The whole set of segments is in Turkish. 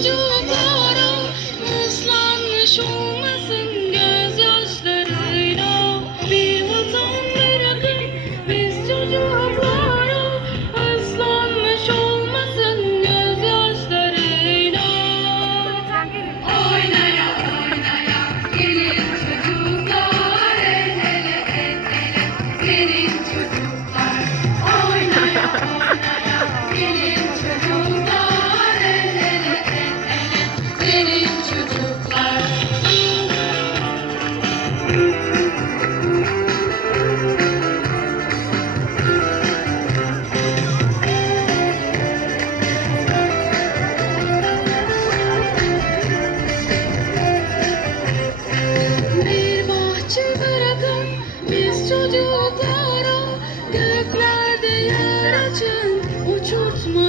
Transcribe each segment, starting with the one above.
do çocuklara göklerde yer açın uçurtma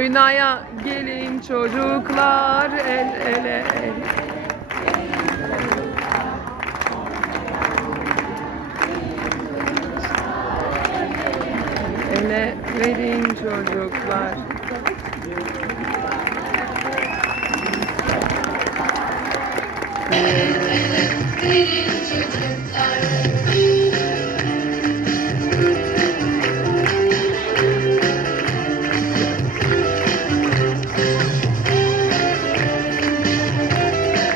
Oynaya gelin çocuklar el ele el. Ele verin çocuklar. Verin çocuklar.